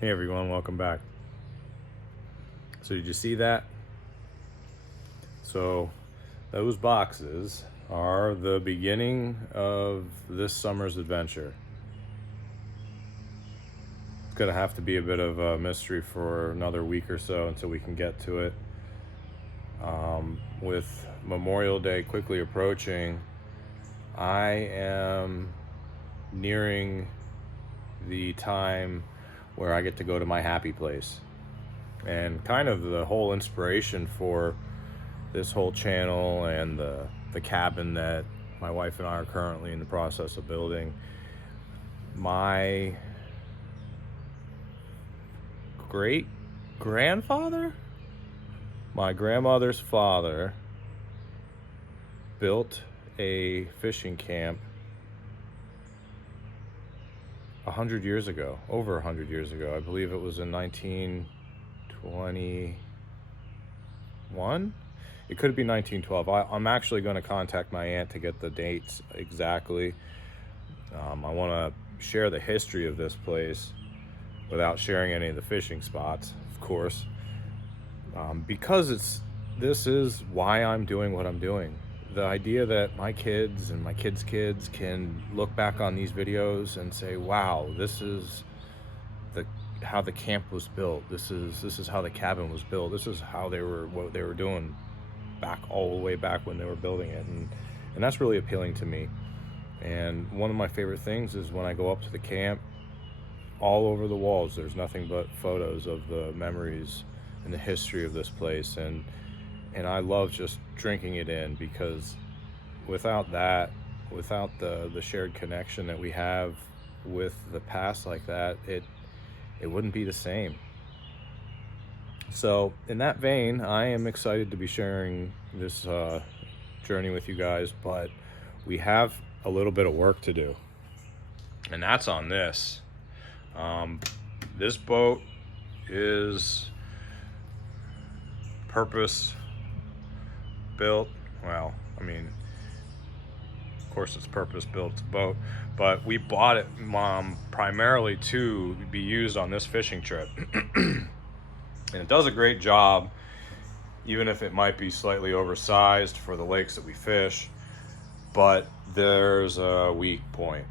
Hey everyone, welcome back. So did you see that? So those boxes are the beginning of this summer's adventure. It's gonna have to be a bit of a mystery for another week or so until we can get to it. With Memorial Day quickly approaching, I am nearing the time where I get to go to my happy place. And kind of the whole inspiration for this whole channel and the cabin that my wife and I are currently in the process of building. My great grandfather, my grandmother's father, built a fishing camp 100 years ago, over 100 years ago. I believe it was in 1921. It could be 1912. I'm actually going to contact my aunt to get the dates exactly. I want to share the history of this place without sharing any of the fishing spots, of course, because this is why I'm doing what I'm doing. The idea that my kids and my kids' kids can look back on these videos and say, "Wow, this is how the camp was built. This is how the cabin was built. This is what they were doing all the way back when they were building it," and that's really appealing to me. And one of my favorite things is when I go up to the camp, all over the walls there's nothing but photos of the memories and the history of this place, and I love just drinking it in, because without that, without the shared connection that we have with the past like that, it wouldn't be the same. So in that vein, I am excited to be sharing this journey with you guys, but we have a little bit of work to do, and that's on this. This boat is purpose built. Well, I mean, of course it's purpose built, it's a boat, but we bought it primarily to be used on this fishing trip. And it does a great job, even if it might be slightly oversized for the lakes that we fish. But there's a weak point,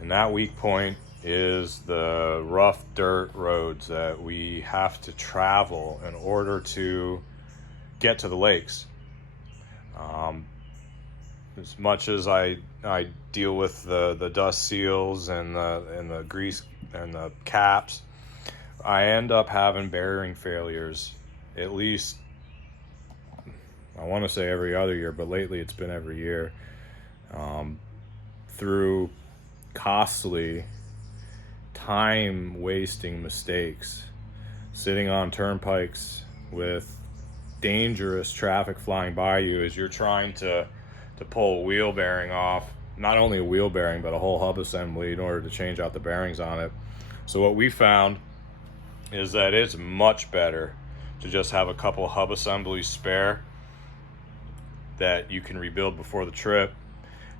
and that weak point is the rough dirt roads that we have to travel in order to get to the lakes. As much as I deal with the dust seals and the grease and the caps, I end up having bearing failures, at least I want to say every other year, but lately it's been every year, through costly, time-wasting mistakes, sitting on turnpikes with dangerous traffic flying by you as you're trying to pull a wheel bearing off, not only a wheel bearing, but a whole hub assembly in order to change out the bearings on it. So what we found is that it's much better to just have a couple hub assemblies spare that you can rebuild before the trip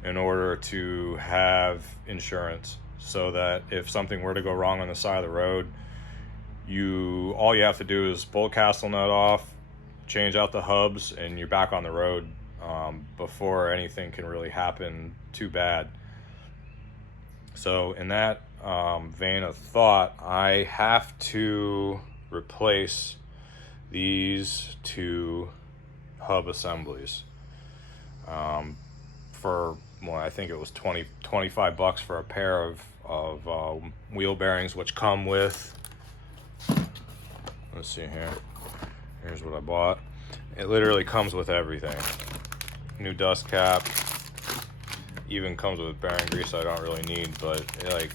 in order to have insurance, so that if something were to go wrong on the side of the road, all you have to do is pull a castle nut off, change out the hubs, and you're back on the road before anything can really happen too bad. So in that vein of thought, I have to replace these two hub assemblies for, well, I think it was 25 bucks for a pair of wheel bearings, which come with, let's see here, here's what I bought. It literally comes with everything. New dust cap, even comes with bearing grease I don't really need, but like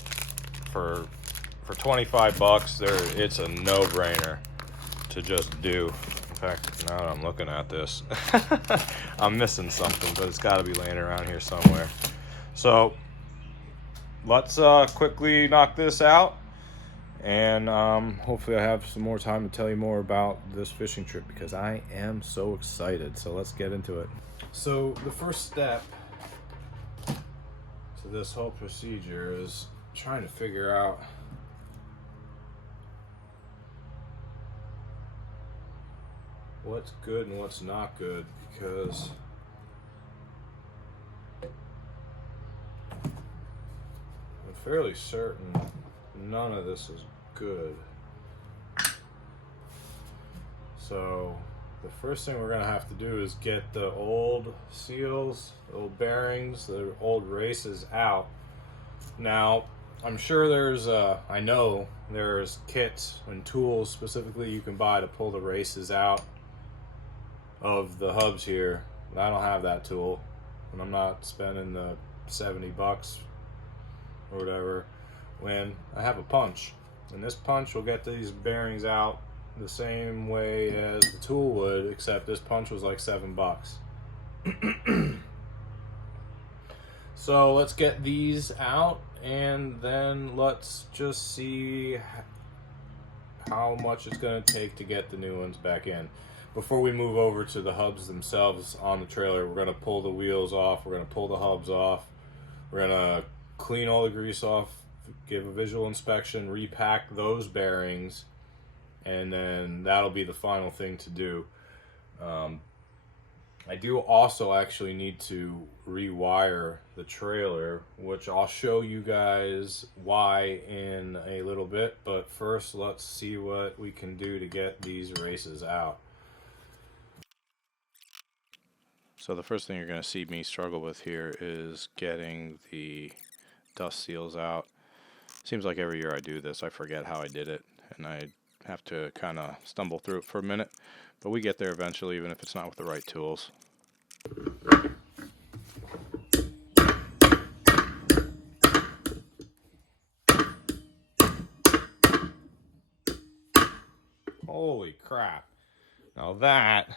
for 25 bucks it's a no-brainer to just do. In fact, now that I'm looking at this, I'm missing something, but it's got to be laying around here somewhere. So let's quickly knock this out, and hopefully I have some more time to tell you more about this fishing trip, because I am so excited. So let's get into it. So the first step to this whole procedure is trying to figure out what's good and what's not good, because I'm fairly certain none of this is good. So the first thing we're gonna have to do is get the old seals, the old bearings, the old races out. Now, I'm sure I know there's kits and tools specifically you can buy to pull the races out of the hubs here. I don't have that tool, and I'm not spending the $70 or whatever when I have a punch. And this punch will get these bearings out the same way as the tool would, except this punch was like $7. So let's get these out, and then let's just see how much it's going to take to get the new ones back in. Before we move over to the hubs themselves on the trailer, we're going to pull the wheels off, we're going to pull the hubs off, we're going to clean all the grease off, give a visual inspection, repack those bearings, and then that'll be the final thing to do. I do also actually need to rewire the trailer, which I'll show you guys why in a little bit, but first let's see what we can do to get these races out. So the first thing you're going to see me struggle with here is getting the dust seals out. Seems like every year I do this, I forget how I did it, and I have to kind of stumble through it for a minute, but we get there eventually, even if it's not with the right tools. Holy crap. Now that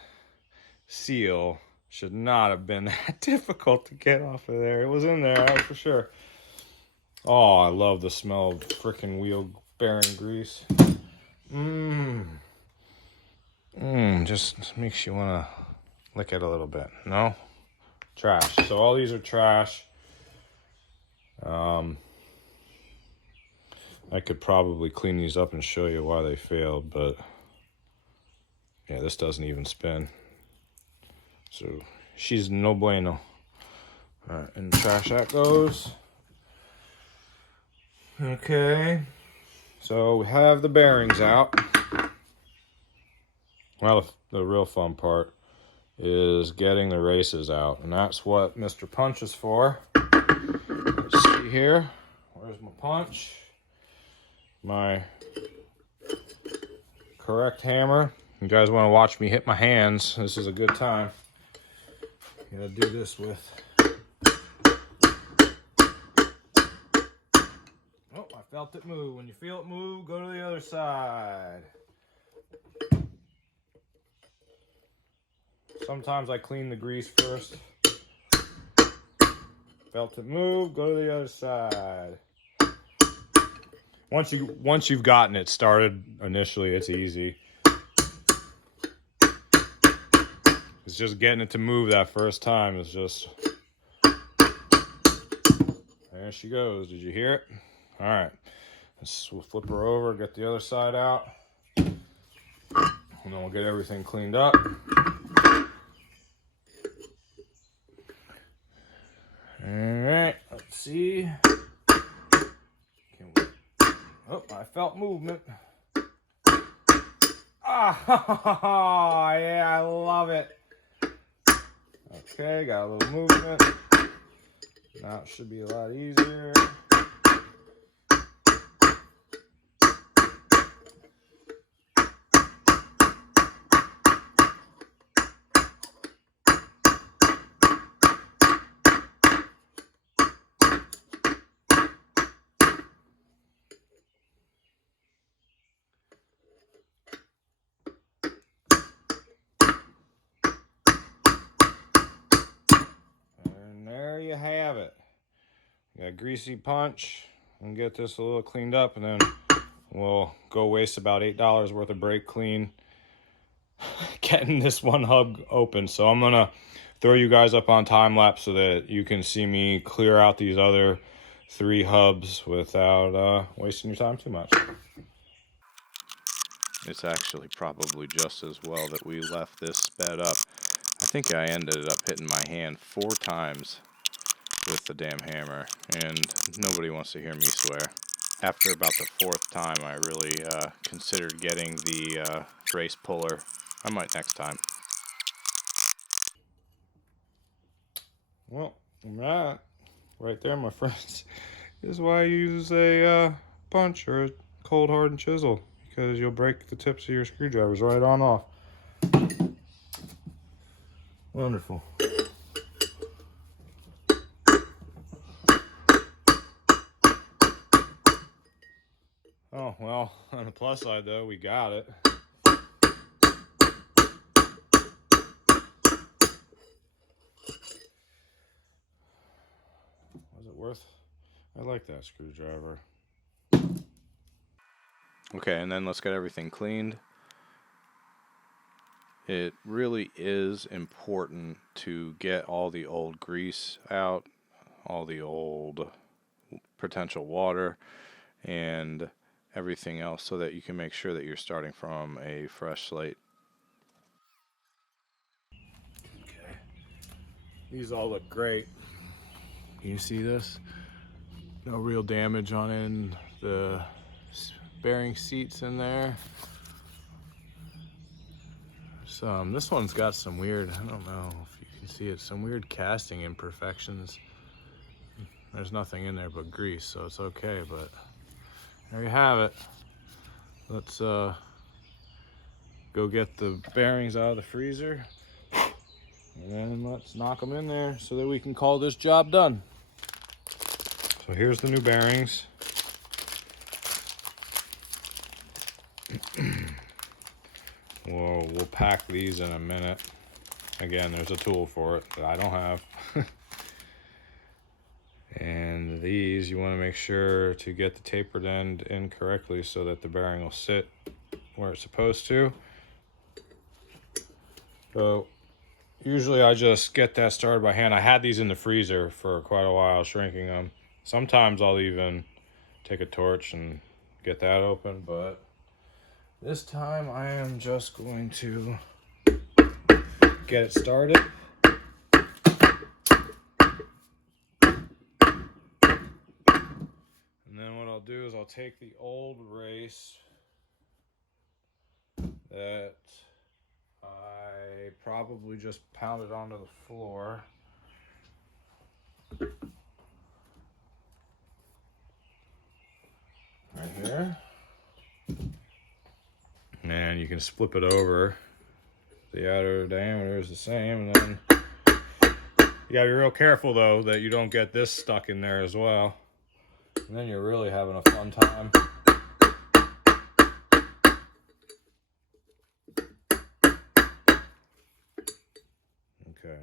seal should not have been that difficult to get off of there. It was in there, that's for sure. Oh, I love the smell of freaking wheel bearing grease. Just makes you want to lick it a little bit. No? Trash. So all these are trash. I could probably clean these up and show you why they failed, but yeah, this doesn't even spin. So she's no bueno. Alright, in the trash that goes. Okay. So we have the bearings out. Well, the real fun part is getting the races out, and that's what Mr. Punch is for. Let's see here. Where's my punch? My correct hammer. You guys want to watch me hit my hands, this is a good time. You gotta do this with. Oh, I felt it move. When you feel it move, go to the other side. Sometimes I clean the grease first. Felt it move, go to the other side. Once you've gotten it started initially, it's easy. It's just getting it to move that first time. It's just, there she goes. Did you hear it? All right, we'll flip her over, get the other side out, and then we'll get everything cleaned up. All right, let's see. Oh, I felt movement. Ah, yeah, I love it. Okay, got a little movement. Now it should be a lot easier. You have it. Got a greasy punch, and get this a little cleaned up, and then we'll go waste about $8 worth of brake clean getting this one hub open. So I'm gonna throw you guys up on time lapse so that you can see me clear out these other 3 hubs without wasting your time too much. it's actually probably just as well that we left this sped up. I think I ended up hitting my hand 4 times with the damn hammer, and nobody wants to hear me swear. After about the 4th time, I really considered getting the race puller. I might next time. Well, that right there, my friends, is why I use a punch or a cold hardened chisel, because you'll break the tips of your screwdrivers right on off. Wonderful. Oh, well, on the plus side though, we got it. Was it worth? I like that screwdriver. Okay, and then let's get everything cleaned. It really is important to get all the old grease out, all the old potential water, and everything else, so that you can make sure that you're starting from a fresh slate. Okay. These all look great. Can you see this? No real damage on in the bearing seats in there. This one's got some weird, I don't know if you can see it, some weird casting imperfections. There's nothing in there but grease, so it's okay, but there you have it. Let's go get the bearings out of the freezer, and then let's knock them in there so that we can call this job done. So here's the new bearings. We'll pack these in a minute. Again, there's a tool for it that I don't have. And these, you want to make sure to get the tapered end in correctly so that the bearing will sit where it's supposed to. So usually I just get that started by hand. I had these in the freezer for quite a while, shrinking them. Sometimes I'll even take a torch and get that open, but this time I am just going to get it started. And then what I'll do is I'll take the old race that I probably just pounded onto the floor. Right here. And you can flip it over. The outer diameter is the same, and then you gotta be real careful though that you don't get this stuck in there as well. And then you're really having a fun time. Okay.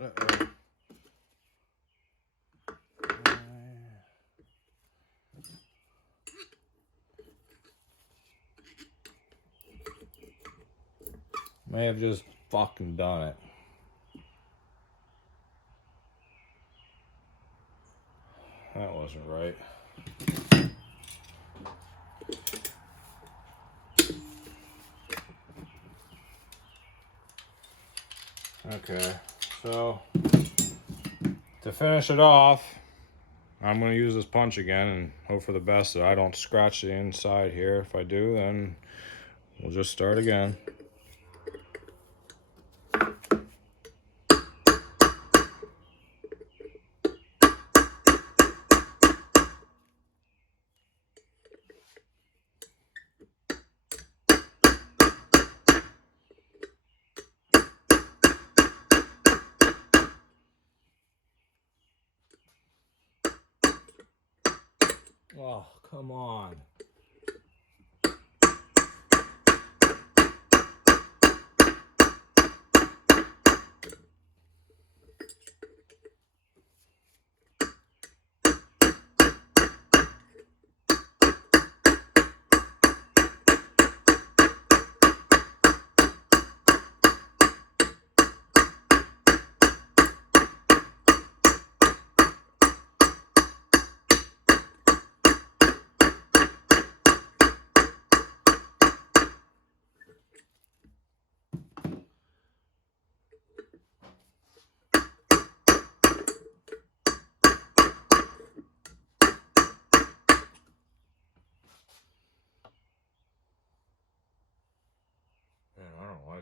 Uh-oh. May have just fucking done it. That wasn't right. Okay, so to finish it off, I'm going to use this punch again and hope for the best that I don't scratch the inside here. If I do, then we'll just start again. Oh, come on.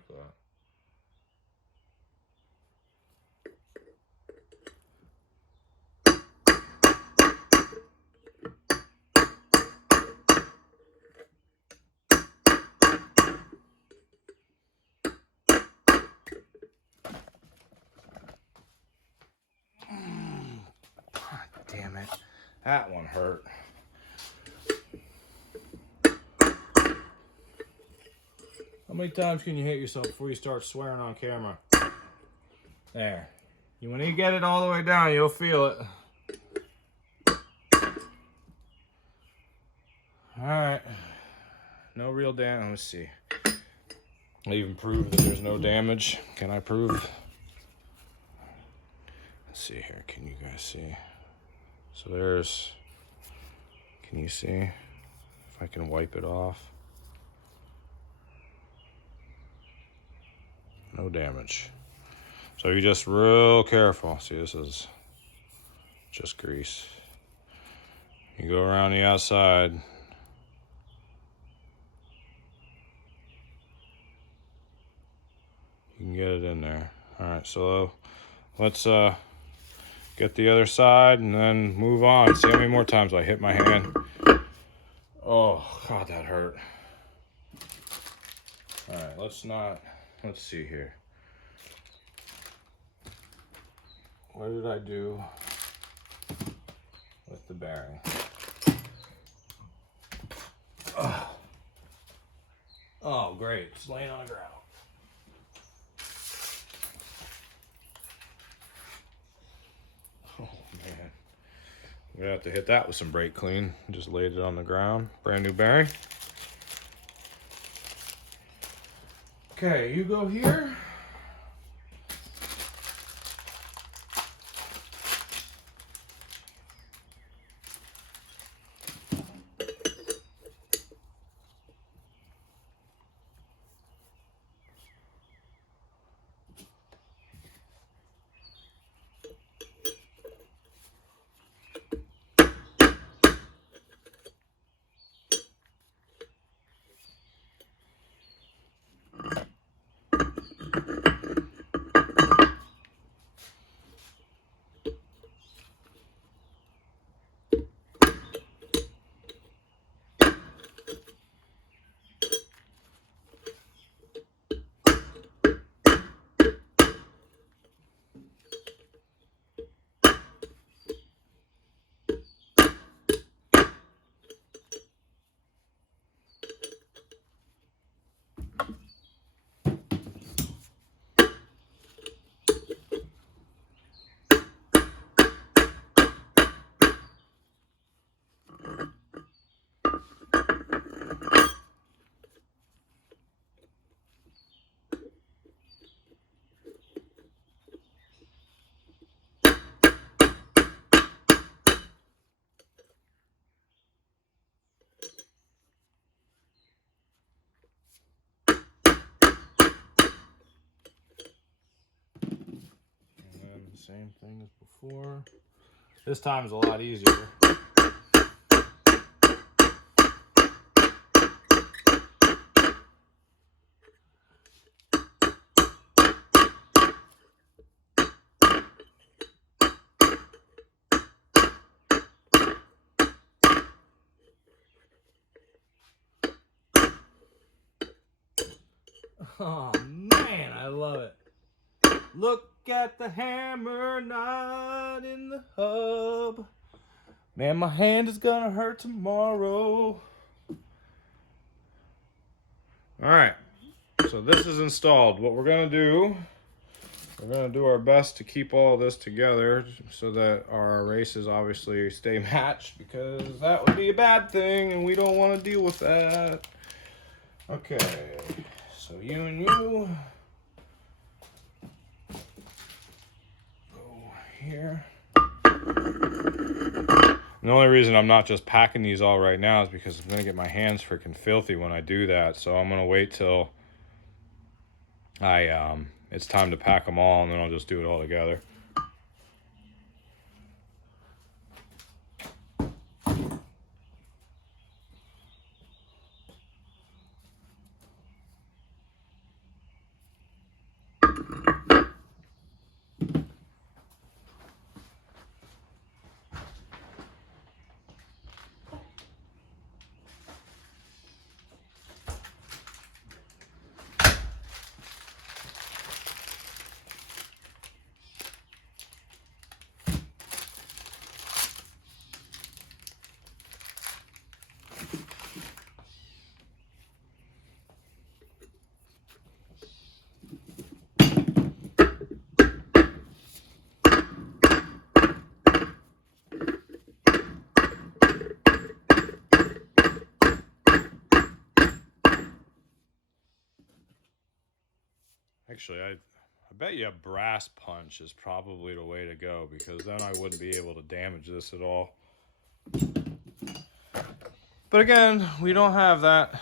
like that. God damn it. That one hurt. How many times can you hit yourself before you start swearing on camera? There. When you get it all the way down, you'll feel it. Alright. No real damage. Let's see. I even prove that there's no damage. Can I prove? Let's see here. Can you guys see? So there's... Can you see? If I can wipe it off. No damage. So you're just real careful. See, this is just grease. You go around the outside. You can get it in there. All right, so let's get the other side and then move on. See how many more times I hit my hand. Oh, God, that hurt. All right, let's see here. What did I do with the bearing? Oh, great, it's laying on the ground. Oh, man. I'm gonna have to hit that with some brake clean. Just laid it on the ground. Brand new bearing. Okay, you go here. Same thing as before. This time is a lot easier. Oh man, I love it. Look at the hammer knot in the hub. Man, my hand is gonna hurt tomorrow. Alright, so this is installed. What we're gonna do our best to keep all this together so that our races obviously stay matched, because that would be a bad thing and we don't want to deal with that. Okay, so you and you here. The only reason I'm not just packing these all right now is because I'm gonna get my hands freaking filthy when I do that. So I'm gonna wait till it's time to pack them all, and then I'll just do it all together. Actually, I bet you a brass punch is probably the way to go, because then I wouldn't be able to damage this at all. But again, we don't have that.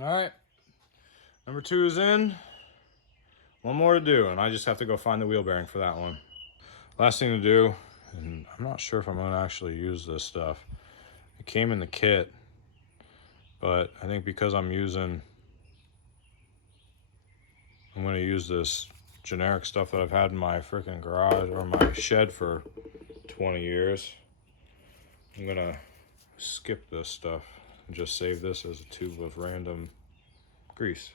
All right, number 2 is in. One more to do, and I just have to go find the wheel bearing for that one. Last thing to do, and I'm not sure if I'm gonna actually use this stuff. It came in the kit, but I think because I'm gonna use this generic stuff that I've had in my freaking garage or my shed for 20 years. I'm gonna skip this stuff and just save this as a tube of random grease.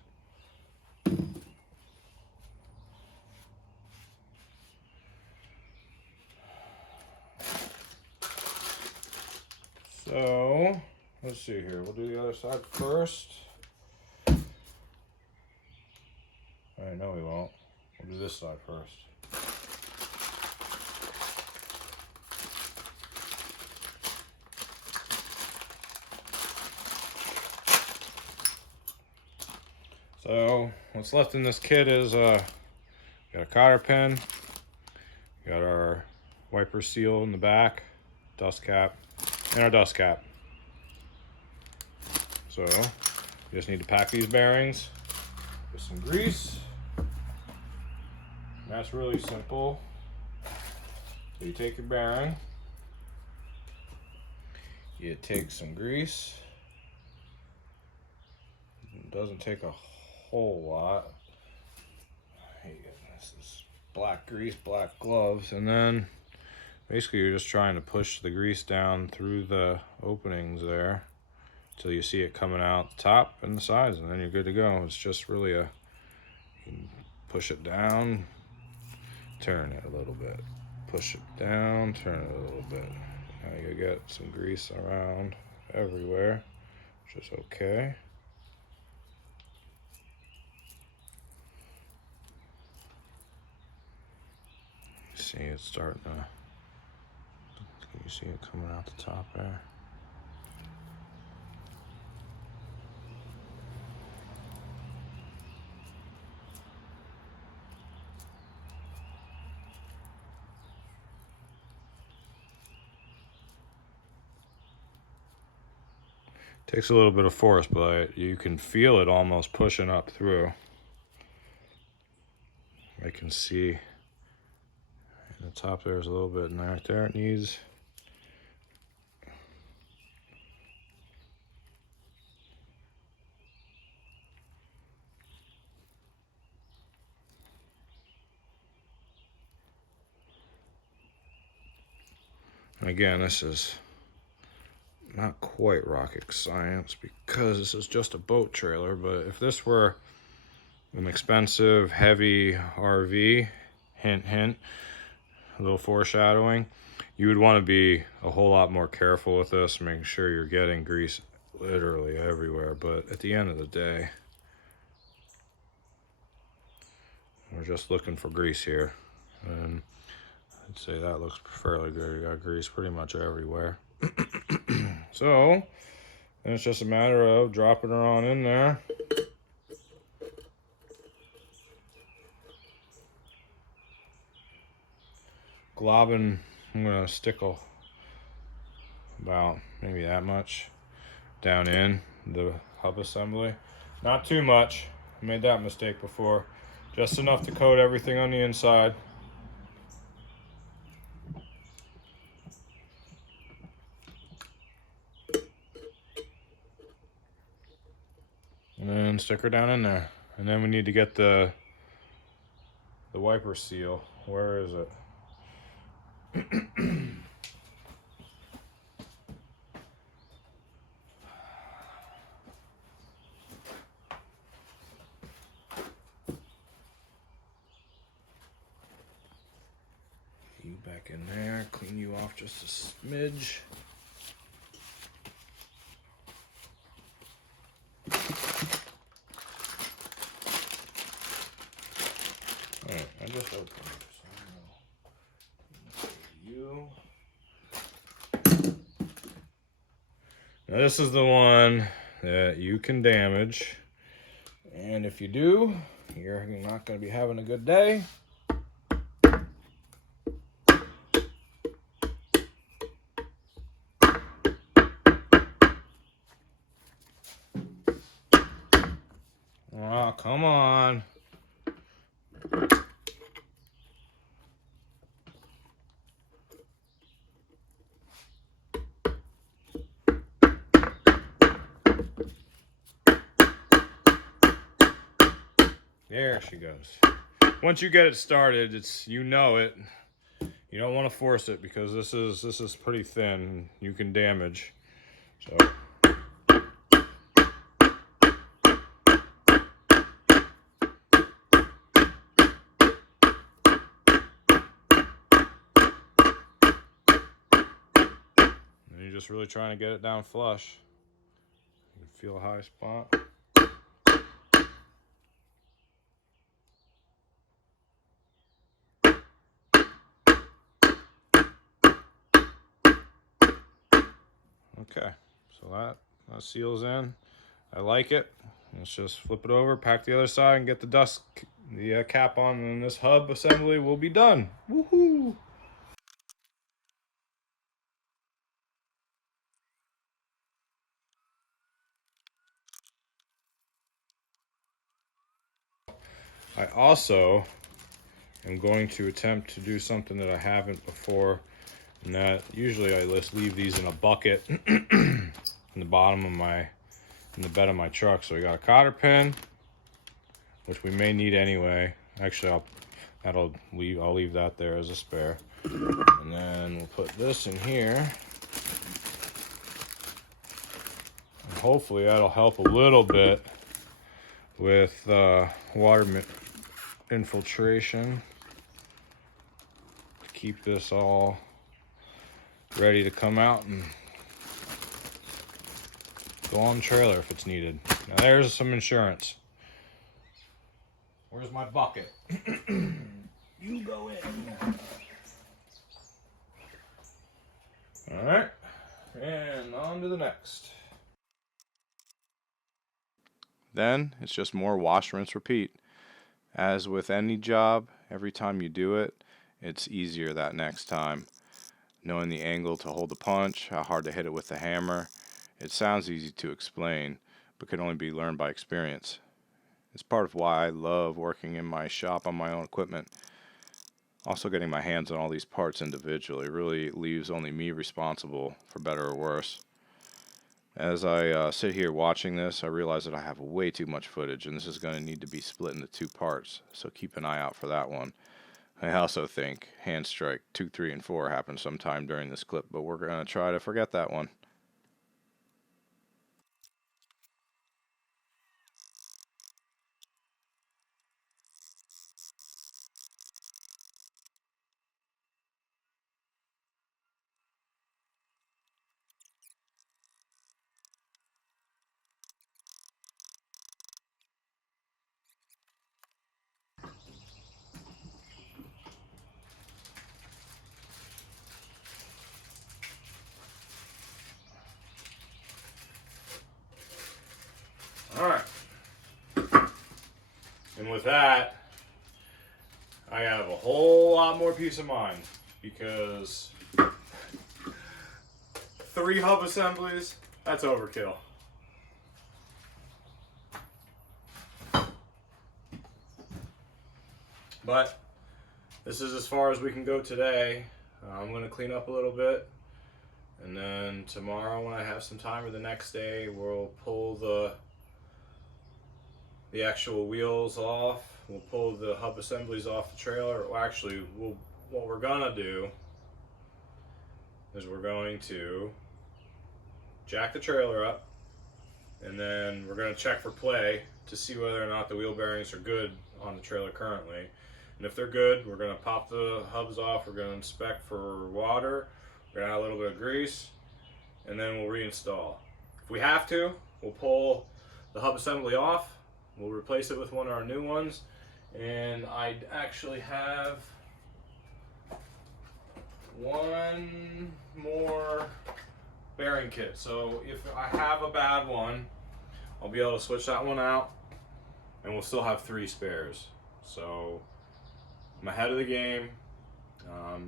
So, let's see here. We'll do the other side first. Alright, no we won't. We'll do this side first. So, what's left in this kit is got a cotter pin, got our wiper seal in the back, dust cap, and our dust cap. So you just need to pack these bearings with some grease. And that's really simple. So you take your bearing, you take some grease. It doesn't take a whole lot. This is black grease, black gloves, and then basically you're just trying to push the grease down through the openings there until you see it coming out the top and the sides, and then you're good to go. It's just really you can push it down, turn it a little bit, push it down, turn it a little bit. Now you get some grease around everywhere, which is okay. See, it's starting to, can you see it coming out the top there? Takes a little bit of force, but you can feel it almost pushing up through. I can see in the top there's a little bit, and right there it needs. And again, this is not quite rocket science because this is just a boat trailer, but if this were an expensive, heavy RV, hint, hint, a little foreshadowing, you would want to be a whole lot more careful with this, making sure you're getting grease literally everywhere. But at the end of the day, we're just looking for grease here, and I'd say that looks fairly good. You got grease pretty much everywhere. So then it's just a matter of dropping her on in there. Globbing, I'm gonna stick about maybe that much down in the hub assembly. Not too much. I made that mistake before. Just enough to coat everything on the inside. And then stick her down in there. And then we need to get the wiper seal. Where is it? You back in there, clean you off just a smidge. Alright, I just opened it, so you. Now this is the one that you can damage, and if you do, you're not going to be having a good day. Oh, come on. There she goes. Once you get it started, it's, you know it. You don't want to force it because this is pretty thin. You can damage. So and you're just really trying to get it down flush. You can feel a high spot. Okay, so that seals in. I like it. Let's just flip it over, pack the other side, and get the cap on, and this hub assembly will be done. Woohoo! I also am going to attempt to do something that I haven't before, and that usually I just leave these in a bucket in the bottom of in the bed of my truck. So we got a cotter pin, which we may need anyway. Actually, I'll leave that there as a spare. And then we'll put this in here. And hopefully that'll help a little bit with water infiltration to keep this all ready to come out and go on the trailer if it's needed. Now there's some insurance. Where's my bucket? You go in. All right, and on to the next. Then it's just more wash, rinse, repeat. As with any job, every time you do it, it's easier that next time. Knowing the angle to hold the punch, how hard to hit it with the hammer. It sounds easy to explain, but can only be learned by experience. It's part of why I love working in my shop on my own equipment. Also, getting my hands on all these parts individually really leaves only me responsible, for better or worse. As I sit here watching this, I realize that I have way too much footage, and this is going to need to be split into 2 parts, so keep an eye out for that one. I also think hand strike 2, 3, and 4 happened sometime during this clip, but we're going to try to forget that one. Alright, and with that, I have a whole lot more peace of mind, because 3 hub assemblies, that's overkill. But this is as far as we can go today. I'm going to clean up a little bit, and then tomorrow when I have some time, or the next day, we'll pull the actual wheels off. We'll pull the hub assemblies off the trailer. Well, actually, what we're gonna do is we're going to jack the trailer up, and then we're gonna check for play to see whether or not the wheel bearings are good on the trailer currently. And if they're good, we're gonna pop the hubs off. We're gonna inspect for water. We're gonna add a little bit of grease, and then we'll reinstall. If we have to, we'll pull the hub assembly off. We'll replace it with one of our new ones, and I actually have one more bearing kit. So if I have a bad one, I'll be able to switch that one out, and we'll still have 3 spares. So I'm ahead of the game.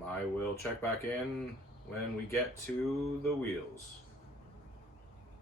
I will check back in when we get to the wheels.